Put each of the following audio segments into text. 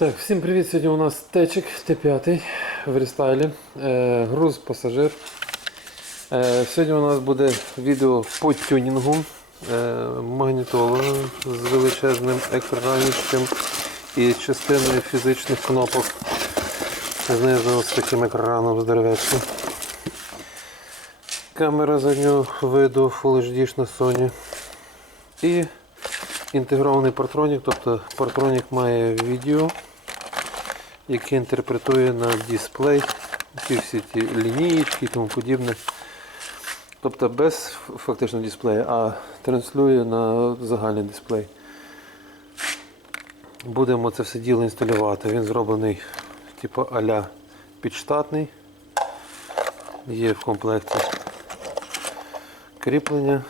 Так, всім привіт! Сьогодні у нас течик Т5 в рестайлі. Е, груз пасажир. Е, сьогодні у нас буде відео по тюнінгу е, магнітола з величезним екранічним і частиною фізичних кнопок. Знизу з таким екраном здоровечним. Камера заднього виду Full HD на Sony. І інтегрований партронік, тобто партронік має відео, яке інтерпретує на дисплей ці всі ті лінієчки і тому подібне. Тобто без фактично дисплея, а транслює на загальний дисплей. Будемо це все діло інсталювати. Він зроблений типу а-ля підштатний. Є в комплекті кріплення.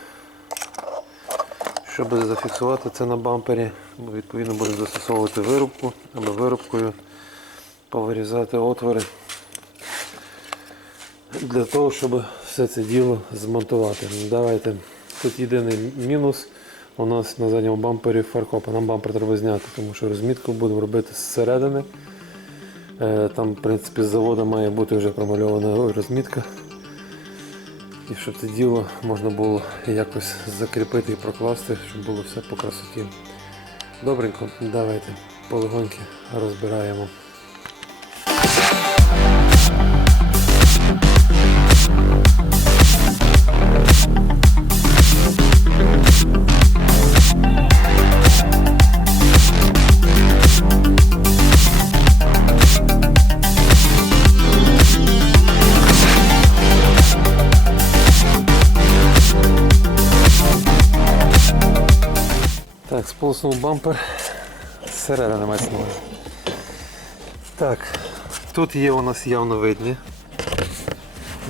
Щоб зафіксувати це на бампері, відповідно будемо застосовувати вирубку або вирубкою повирізати отвори для того, щоб все це діло змонтувати. Давайте. Тут єдиний мінус. У нас на задньому бампері фаркопа. Нам бампер треба зняти, тому що розмітку будемо робити зсередини. Е, Там, в принципі, з заводу має бути вже промальована розмітка. І щоб це діло можна було якось закріпити і прокласти, щоб було все по красоті. Добренько, давайте полегоньки розбираємо. Так, бампер. Зсередини мається. Так, тут є у нас явно видні.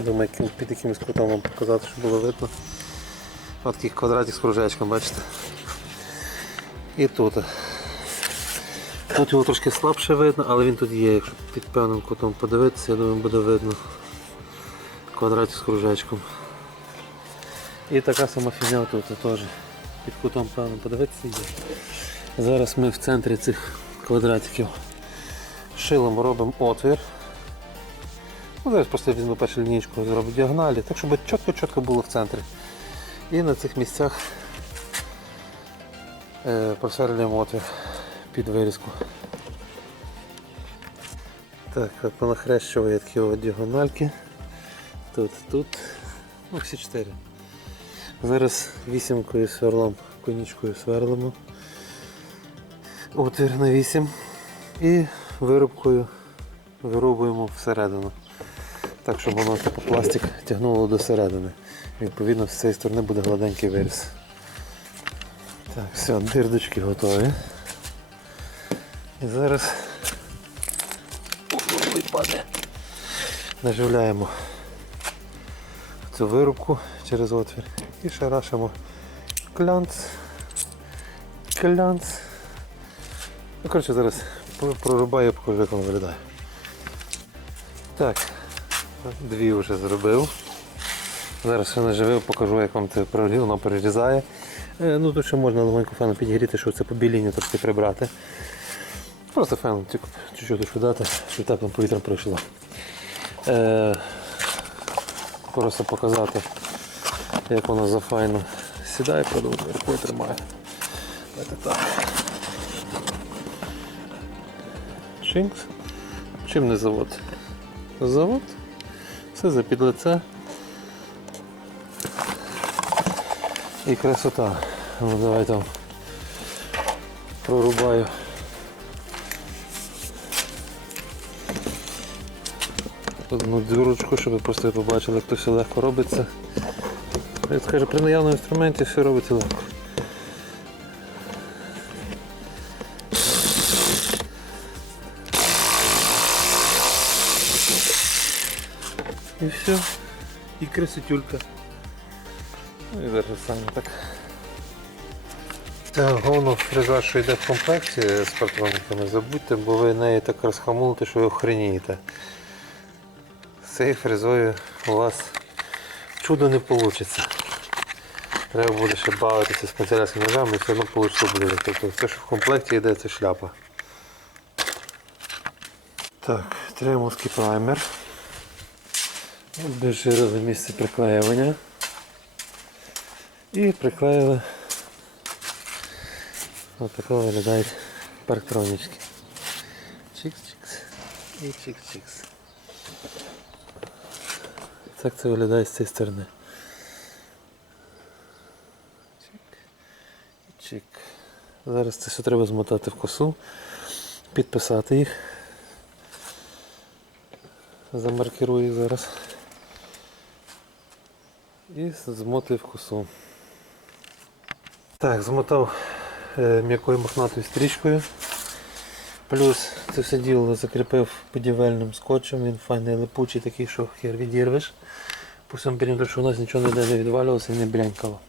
Думаю, під якимось кутом вам показати, щоб було видно. Ось такий квадратик з кружечком, бачите? І тут. Тут його трошки слабше видно, але він тут є, якщо під певним кутом подивитися, я думаю, буде видно квадратик з кружечком. І така сама фігня тут теж. Під кутом певно подивитися є. Зараз ми в центрі цих квадратиків шилом робимо отвір. Ну, зараз просто візьму першу лінійку, зроблю діагоналі, так щоб чітко-чітко було в центрі. І на цих місцях е, просверлюємо отвір під вирізку. Так, от такі діагональки. Тут, тут. Ну, всі чотири. Зараз вісімкою сверлом, конічкою сверлимо. Отвір на 8 і вирубкою вирубуємо всередину. Так, щоб воно типу, пластик тягнуло до середини. Відповідно, з цієї сторони буде гладенький виріз. Так, все, дирдочки готові. І зараз падає. наживляємо цю вирубку через отвір і шарашимо клянц, клянц. Ну, коротше, зараз прорубаю покажу, як воно виглядає. Так, дві вже зробив. Зараз ще наживив, покажу, як вам це прорів, воно перерізає. Е, ну тут ще можна легонько феном підігріти, щоб це по білінню трошки прибрати. Просто феном чуть-чуть дати, щоб теплим повітрям пройшло. Е, просто показати, як воно зафайно сідає, правда, рукою тримає. Давайте. Шинкс. Чим не завод? Завод. Все за під лице. І красота. Ну давай там прорубаю. Одну дюрочку, щоб просто побачили, як то все легко робиться. Як скаже, при наявному інструменті все робиться легко. І все. І красотюлька. Ну і зараз саме так. Це головно фреза, що йде в комплекті з патронниками, забудьте, бо ви неї так розхамулите, що ви охренієте. З цією фрезою у вас чудо не вийде. Треба буде ще бавитися з канцелярськими ножами і все одно вийшло буде. Тобто все, що в комплекті йде, це шляпа. Так, тримовський праймер. Обезжирили місце приклеювання. І приклеїли. Ось такого виглядають парктронічки. Чикс-чикс і чикс-чикс. Так це виглядає з цієї сторони. Чик. Чик. Зараз це все треба змотати в косу, підписати їх. Замаркирую їх зараз. І змотую в косу. Так, змотав е, м'якою мохнатою стрічкою. Плюс це все діло закріпив будівельним скотчем, він файний липучий такий, що хер відірвеш. По всьому периметру, що у нас нічого ніде не відвалювалося і не брянькало.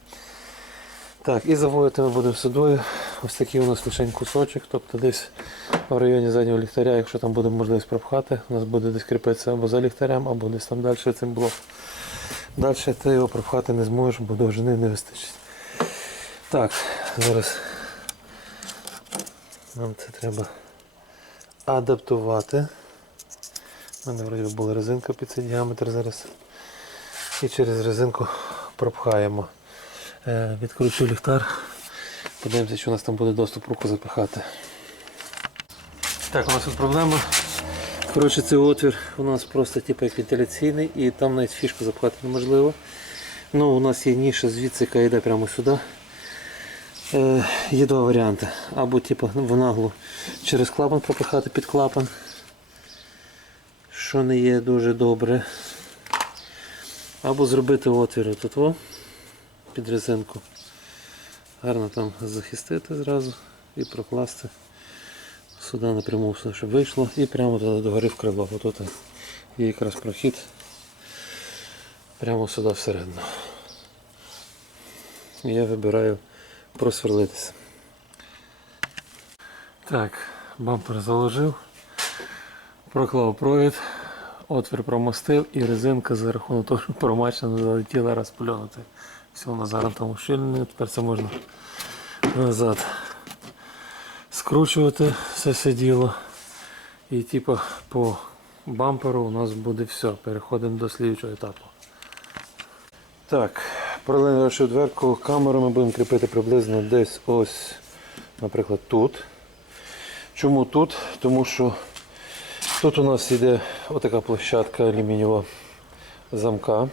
Так, і заводити ми будемо сюди. Ось такий у нас лише кусочок, тобто десь в районі заднього ліхтаря, якщо там буде можливість пропхати, у нас буде десь кріпитися або за ліхтарем, або десь там далі цим блоком. Далі ти його пропхати не зможеш, бо довжини не вистачить. Так, зараз нам це треба адаптувати. У мене вроді була резинка під цей діаметр зараз. І через резинку пропхаємо. Е, відкручу ліхтар. Подивимося, що у нас там буде доступ руку запихати. Так, у нас тут проблема. Коротше, цей отвір у нас просто типу, як вентиляційний і там навіть фішку запхати неможливо. Ну, у нас є ніша звідси, яка йде прямо сюди. Е, є два варіанти. Або типу, в наглу через клапан пропихати під клапан, що не є дуже добре. Або зробити отвір тут під резинку. Гарно там захистити зразу і прокласти сюди напряму все, щоб вийшло і прямо туди догори в крило. Отут є якраз прохід прямо сюди всередину. Я вибираю просверлитися. Так, бампер заложив, проклав провід, отвір промостив і резинка за рахунок того, що промачена залетіла розплюнути. Все, вона зараз там ущільнена, тепер це можна назад скручувати все все діло. І типу по бамперу у нас буде все. Переходимо до слідчого етапу. Так, паралельно дверку камеру ми будемо кріпити приблизно десь ось, наприклад, тут. Чому тут? Тому що тут у нас йде отака площадка алюмінієва замка.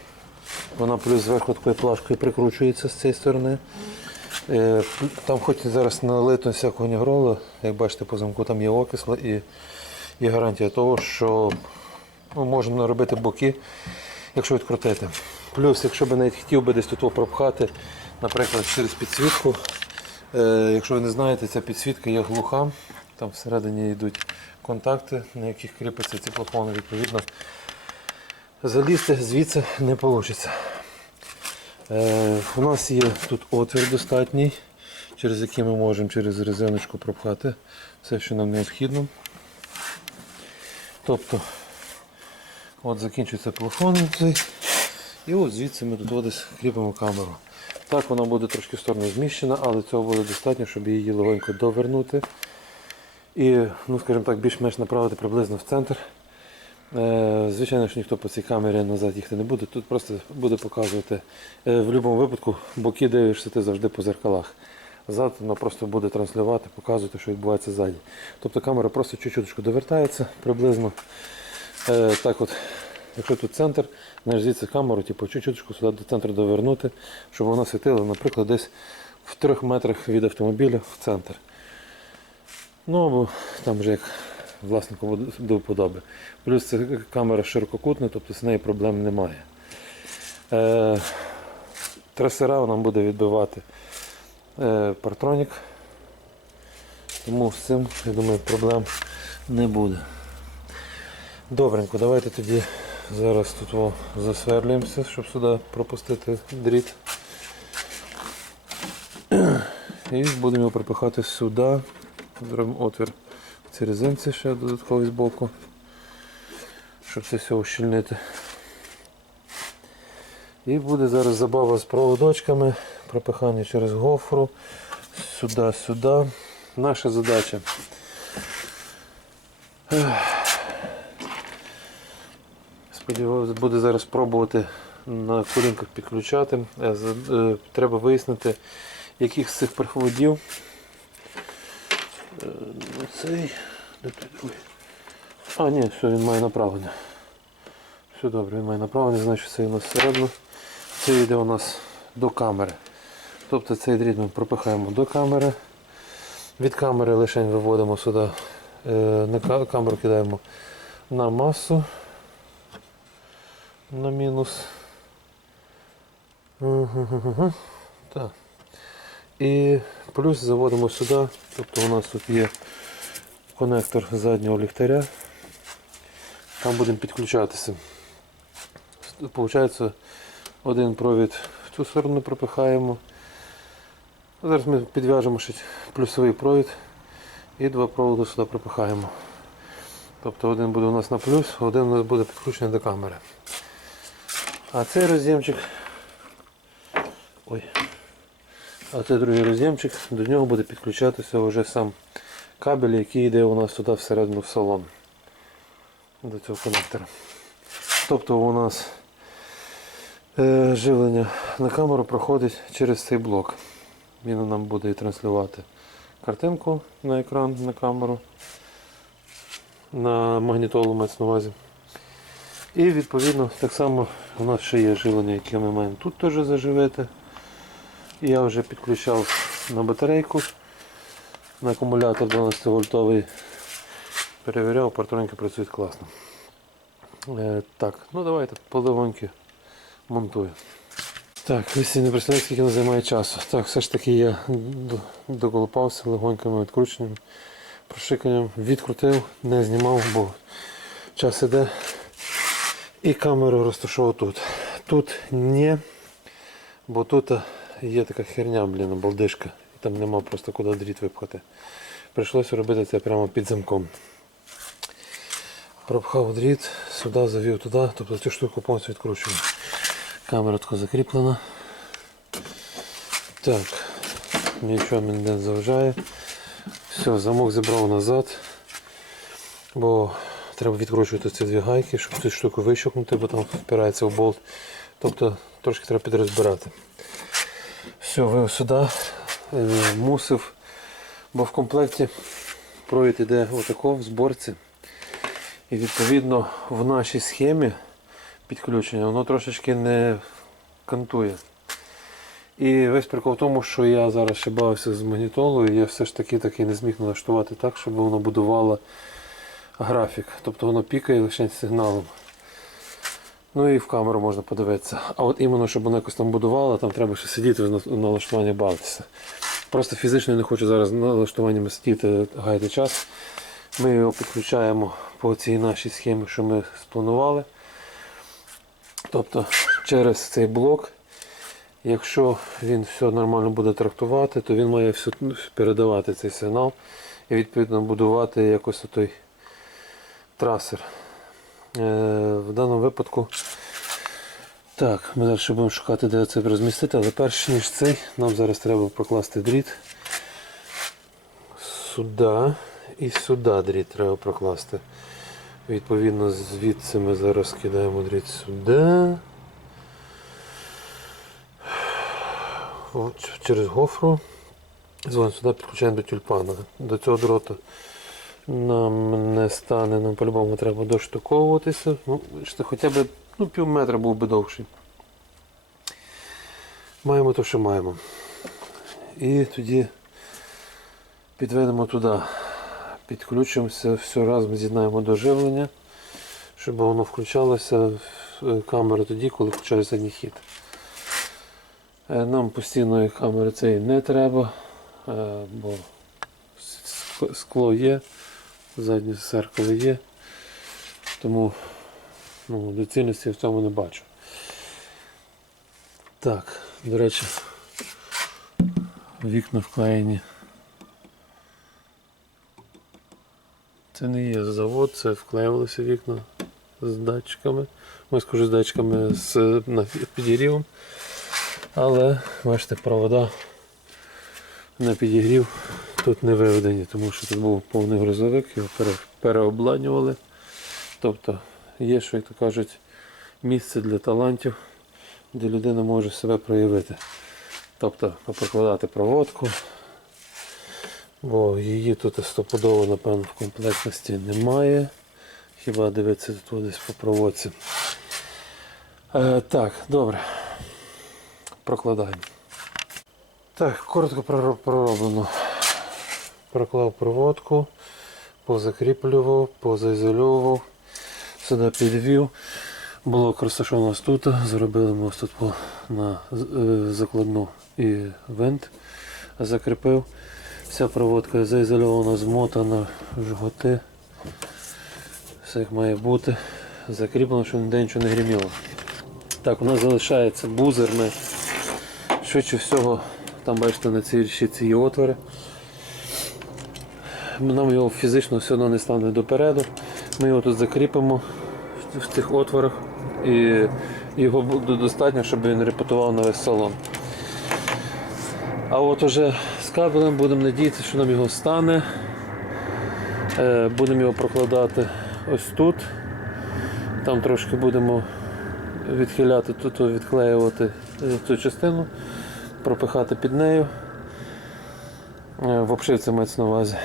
Вона плюс зверху такою плашкою прикручується з цієї сторони. Е, Там хоч зараз налито всякого нігролу, як бачите по замку там є окисло і є гарантія того, що ну, можна робити боки, якщо відкрутити. Плюс, якщо би навіть хотів би десь тут пропхати, наприклад, через підсвітку. Е, Якщо ви не знаєте, ця підсвітка є глуха, там всередині йдуть контакти, на яких кріпиться ці плафони, відповідно. Залізти звідси не вийде. Е, у нас є тут отвір достатній, через який ми можемо через резиночку пропхати все, що нам необхідно. Тобто, от закінчується плафон цей, і от звідси ми тут десь кріпимо камеру. Так вона буде трошки в сторону зміщена, але цього буде достатньо, щоб її легонько довернути. І, ну скажімо так, більш-менш направити приблизно в центр. Е, Звичайно, що ніхто по цій камері назад їхати не буде. Тут просто буде показувати е, в будь-якому випадку, боки дивишся ти завжди по зеркалах. Зад воно просто буде транслювати, показувати, що відбувається ззаді. Тобто камера просто чуть-чуть довертається приблизно. Е, Так от, Якщо тут центр, знаєш, звідси камеру, типу, чуть-чуть сюди до центру довернути, щоб вона світила, наприклад, десь в трьох метрах від автомобіля в центр. Ну або там вже як власнику до вподоби. Плюс це камера ширококутна, тобто з нею проблем немає. Е, трасера нам буде відбивати е, партронік, тому з цим, я думаю, проблем не буде. Добренько, давайте тоді зараз тут засверлюємося, щоб сюди пропустити дріт. І будемо його припихати сюди. Зробимо отвір в цій резинці ще додатковий з боку, щоб це все ущільнити. І буде зараз забава з проводочками, пропихання через гофру, сюди-сюди. Наша задача Сподіваюся, буде зараз пробувати на колінках підключати. Е, е, Треба вияснити, яких з цих проводів. Е, ну, Цей. А, ні, все, він має направлення. Все добре, він має направлення, значить це у нас всередину. Це йде у нас до камери. Тобто цей дріт ми пропихаємо до камери. Від камери лише виводимо сюди, на камеру кидаємо на масу. На мінус. Так. І плюс заводимо сюди. Тобто у нас тут є конектор заднього ліхтаря. Там будемо підключатися. Получається, один провід в цю сторону пропихаємо. Зараз ми підв'яжемо ще плюсовий провід і два проводи сюди пропихаємо. Тобто один буде у нас на плюс, один у нас буде підключений до камери. А цей роз'ємчик. Ой. А цей другий роз'ємчик, до нього буде підключатися вже сам кабель, який йде у нас туди всередину в салон. До цього конектора. Тобто у нас е, живлення на камеру проходить через цей блок. Він нам буде транслювати картинку на екран, на камеру, на магнітолу мається на увазі. І відповідно так само у нас ще є живлення, яке ми маємо тут теж заживити. Я вже підключав на батарейку, на акумулятор 12 вольтовий. Перевіряв, партроники працюють класно. Е, так, ну давайте полегоньки монтую. Так, ви всі не представляєте, скільки воно займає часу. Так, все ж таки я до- доколупався легонькими відкрученням, прошиканням, відкрутив, не знімав, бо час іде. І камеру розташував тут. Тут ні, бо тут є така херня, блін, балдишка. І там нема просто куди дріт випхати. Прийшлося робити це прямо під замком. Пропхав дріт, сюди завів туди, тобто цю штуку повністю відкручую. Камера тако закріплена. Так, нічого мені не заважає. Все, замок зібрав назад, бо треба відкручувати ці дві гайки, щоб цю штуку вищокнути, бо там впирається в болт. Тобто трошки треба підрозбирати. Все, вивів сюди, е, мусив, бо в комплекті провід іде отако в зборці. І відповідно в нашій схемі підключення воно трошечки не кантує. І весь прикол в тому, що я зараз ще бавився з магнітолою, я все ж таки таки не зміг налаштувати так, щоб воно будувало графік. Тобто воно пікає лише сигналом. Ну і в камеру можна подивитися. А от іменно, щоб воно якось там будувало, там треба ще сидіти в на- налаштуванні бавитися. Просто фізично не хочу зараз налаштуваннями сидіти, гаяти час. Ми його підключаємо по цій нашій схемі, що ми спланували. Тобто через цей блок, якщо він все нормально буде трактувати, то він має все передавати цей сигнал і відповідно будувати якось той трасер. Е, в даному випадку. Так, ми ще будемо шукати, де це розмістити, але перш ніж цей, нам зараз треба прокласти дріт. Сюди і сюди дріт треба прокласти. Відповідно, звідси ми зараз кидаємо дріт сюди. От, через гофру. Дзвонимо сюди, підключаємо до тюльпана. До цього дрота нам не стане, нам по-любому треба доштуковуватися. Ну, хоча б ну, пів метра був би довший. Маємо те, що маємо. І тоді підведемо туди. Підключимося, все разом з'єднаємо до живлення, щоб воно включалося в е, камеру тоді, коли включається задній хід. Е, Нам постійної камери цієї не треба, е, бо скло є, заднє зеркало є, тому ну, доцільності в цьому не бачу. Так, до речі, вікна вклеєні. Це не є завод, це вклеювалися вікна з датчиками. Ми скажу з датчиками з підігрівом. Але бачите, провода на підігрів тут не виведені, тому що тут був повний грузовик, його пере- переобладнювали. Тобто є, що як то кажуть, місце для талантів, де людина може себе проявити. Тобто попрокладати проводку, бо її тут стопудово, напевно, в комплектності немає. Хіба дивитися тут десь по проводці. Е, так, добре. Прокладаємо. Так, коротко прор- пророблено. Проклав проводку, позакріплював, позаізольовував, сюди підвів. Блок розташований у нас тут, зробили ми ось тут на е, закладну і винт закріпив. Вся проводка заізольована, змотана в жгути. Все як має бути. Закріплено, щоб ніде нічого не гриміло. Так, у нас залишається бузер. Ми швидше всього, там бачите на цій решітці є отвори. Нам його фізично все одно не стане допереду. Ми його тут закріпимо в- цих отворах і його буде достатньо, щоб він репетував на весь салон. А от уже з кабелем будемо надіятися, що нам його стане. Е, Будемо його прокладати ось тут. Там трошки будемо відхиляти, тут відклеювати е, цю частину, пропихати під нею. Е, В обшивці мається на увазі.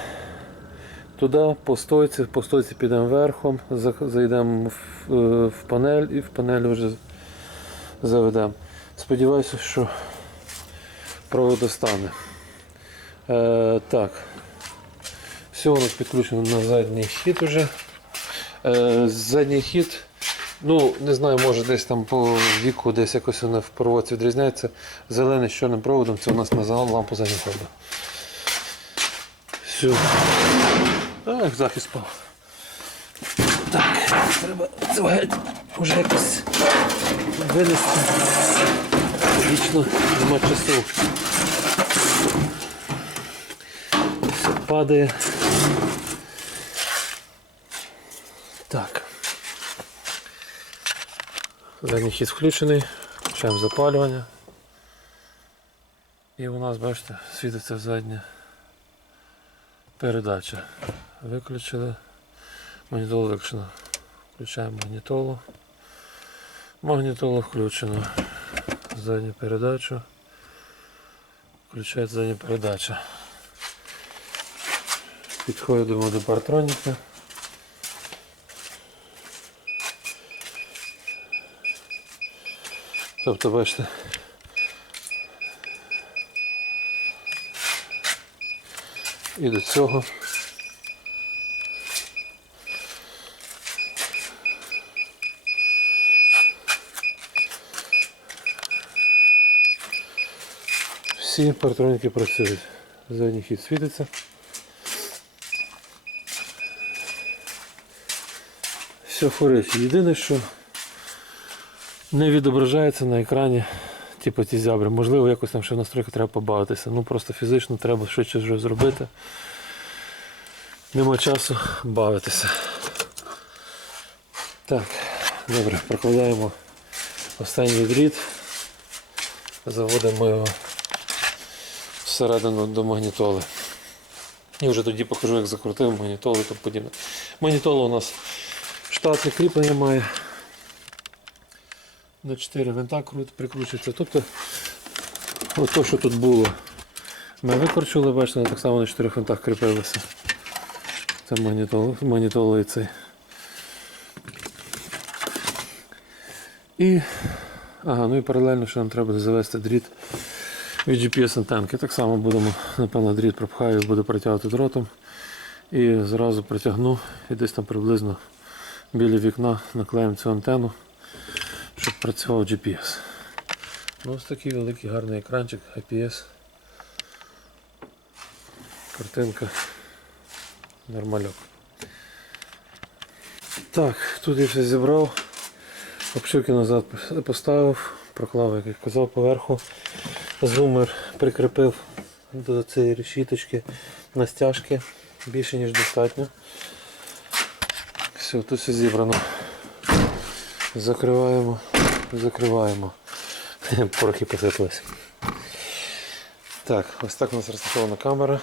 Туди по стойці, по стойці підемо верхом, зайдемо в, е, в панель і в панель вже заведемо. Сподіваюся, що провод достане. Е, так. Все у підключено на задній хід уже. Е, задній хід, ну не знаю, може десь там по віку, десь якось воно в проводці відрізняється. Зелений з чорним проводом, це у нас на загал лампу заднього. Все. Так, захист пав. Так, треба вже якось винести. Вічно нема часу. Все падає. Так. Задній хід включений, включаємо запалювання. І у нас, бачите, світиться задня передача. Виключили. Магнітолу виключено. Включаємо магнітолу. Магнітола включено. Задню передачу. Включається задня передача. Підходимо до партроніка. Тобто, бачите, і до цього. Всі партроніки працюють. Задній хід світиться. Все фурить. Єдине, що не відображається на екрані, типу ці зябри. Можливо, якось там ще в настройках треба побавитися. Ну просто фізично треба швидше вже зробити. Нема часу бавитися. Так, добре, прокладаємо останній дріт. Заводимо його всередину до магнітоли. І вже тоді покажу, як закрутив магнітолу і тому подібне. Магнітола у нас штатне кріплення має. На 4 винта прикручується. Тобто от то, що тут було, ми викорчували, бачите, так само на 4 винтах кріпилося. Це магнітол, магнітолий цей. І, ага, ну і паралельно ще нам треба завести дріт від GPS антенки. Так само будемо, напевно, дріт пропхаю, буду протягувати дротом. І зразу притягну і десь там приблизно біля вікна наклеїмо цю антенну, щоб працював GPS. Ну, ось такий великий гарний екранчик IPS. Картинка. Нормальок. Так, тут я все зібрав. Обшивки назад поставив, проклав, як я казав, поверху. Зумер прикріпив до цієї решіточки на стяжки. Більше ніж достатньо. Все, тут все зібрано. Закриваємо, закриваємо. Порохи посипалися. Так, ось так у нас розташована камера.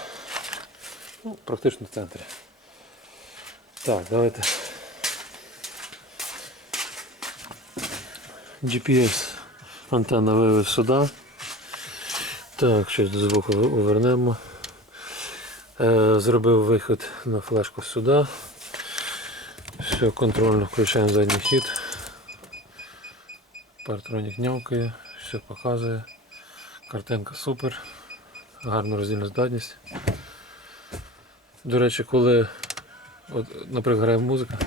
Ну, практично в центрі. Так, давайте. GPS антенна вивез сюди. Так, щось до звуку повернемо. Е, зробив вихід на флешку сюди. Все, контрольно включаємо задній хід. Партронік нявкає, все показує. Картинка супер. Гарна роздільна здатність. До речі, коли, от, наприклад, грає музика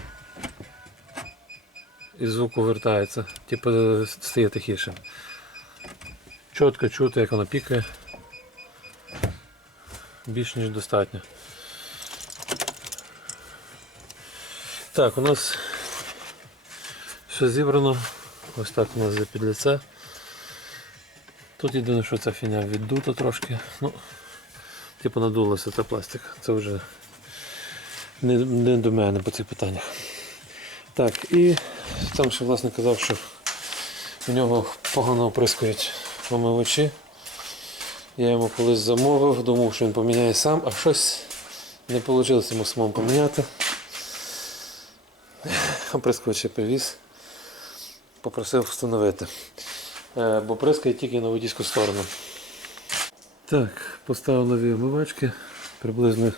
і звук повертається, типу стає тихішим. Чітко чути, як воно пікає. Більш ніж достатньо. Так, у нас все зібрано. Ось так у нас за підліце. Тут єдине, що ця фіня віддута трошки. Ну, типу надулося це пластик. Це вже не, не до мене по цих питаннях. Так, і там ще власне казав, що у нього погано оприскують омивачі. Я йому колись замовив, думав, що він поміняє сам, а щось не вийшло йому самому поміняти. Оприскувачі привіз. Попросив встановити. Е, Бо прискає тільки на водійську сторону. Так, поставив нові омивачки, приблизно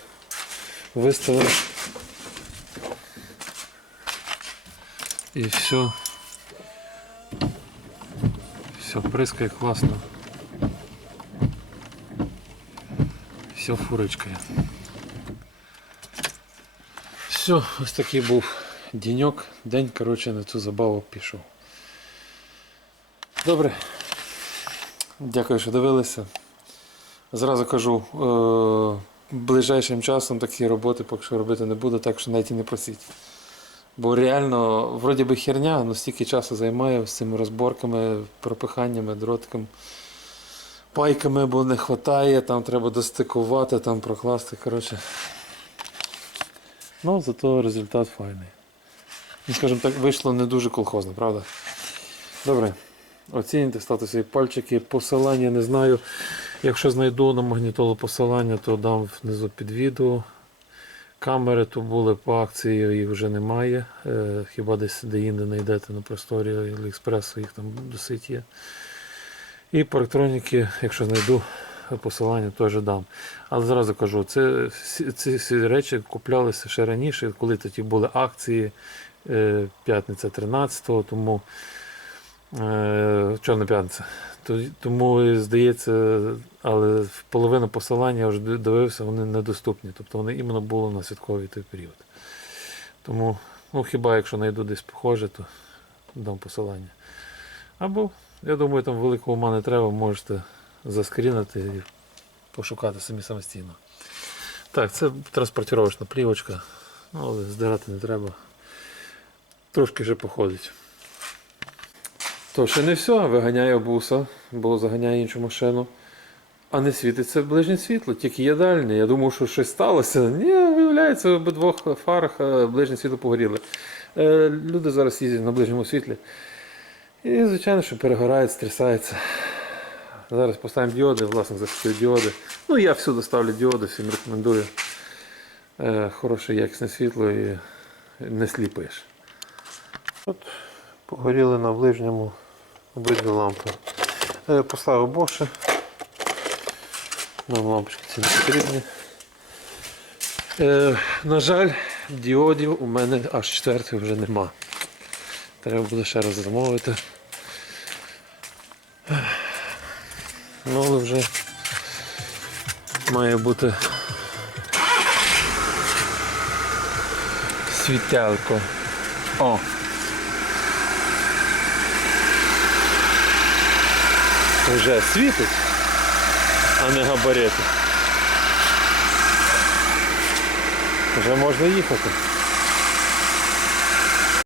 виставив. І все. Все, прискає класно. Все фурочкає. Все, ось такий був деньок. День, коротше, на цю забаву пішов. Добре. Дякую, що дивилися. Зразу кажу, е- ближайшим часом такі роботи поки що робити не буду, так що навіть і не просіть. Бо реально, вроді би херня, але стільки часу займає з цими розборками, пропиханнями, дротиком, пайками, бо не вистачає, там треба достикувати, там прокласти. Коротше. Ну, зато результат файний. Ну, скажімо так, вийшло не дуже колхозно, правда? Добре. Оцінюйте, ставте свої пальчики. Посилання не знаю. Якщо знайду на магнітолу посилання, то дам внизу під відео. Камери то були по акції, їх вже немає. Е, хіба десь де-інде знайдете на просторі Аліекспресу, їх там досить є. І по електроніки, якщо знайду посилання, теж дам. Але зразу кажу, це, ці всі речі куплялися ще раніше, коли тоді були акції е, п'ятниця 13-го, тому е, Чорна п'ятниця. Тому здається, але половину посилання я вже дивився, вони недоступні. Тобто вони іменно були на святковий той період. Тому, ну хіба якщо знайду десь похоже, то дам посилання. Або, я думаю, там великого ума не треба, можете заскрінити і пошукати самі самостійно. Так, це транспортировочна плівочка, ну, але здирати не треба. Трошки вже походить. То ще не все, виганяє буса, бо заганяє іншу машину. А не світиться ближнє світло, тільки є дальнє. Я думав, що щось сталося. Ні, виявляється, в обидвох фарах е, ближнє світло погоріли. Е, Люди зараз їздять на ближньому світлі. І, звичайно, що перегорають, стрясаються. Зараз поставимо діоди, власник захотів діоди. Ну, я всюди ставлю діоди, всім рекомендую. Е, Хороше якісне світло і не сліпаєш. От погоріли на ближньому обидві лампи. Е, Поставив Боше. Нам лампочки ці не потрібні. Е, на жаль, діодів у мене аж четвертих вже нема. Треба буде ще раз замовити. Ну, але вже має бути світялко. О! Вже світить, а не габарити. Вже можна їхати.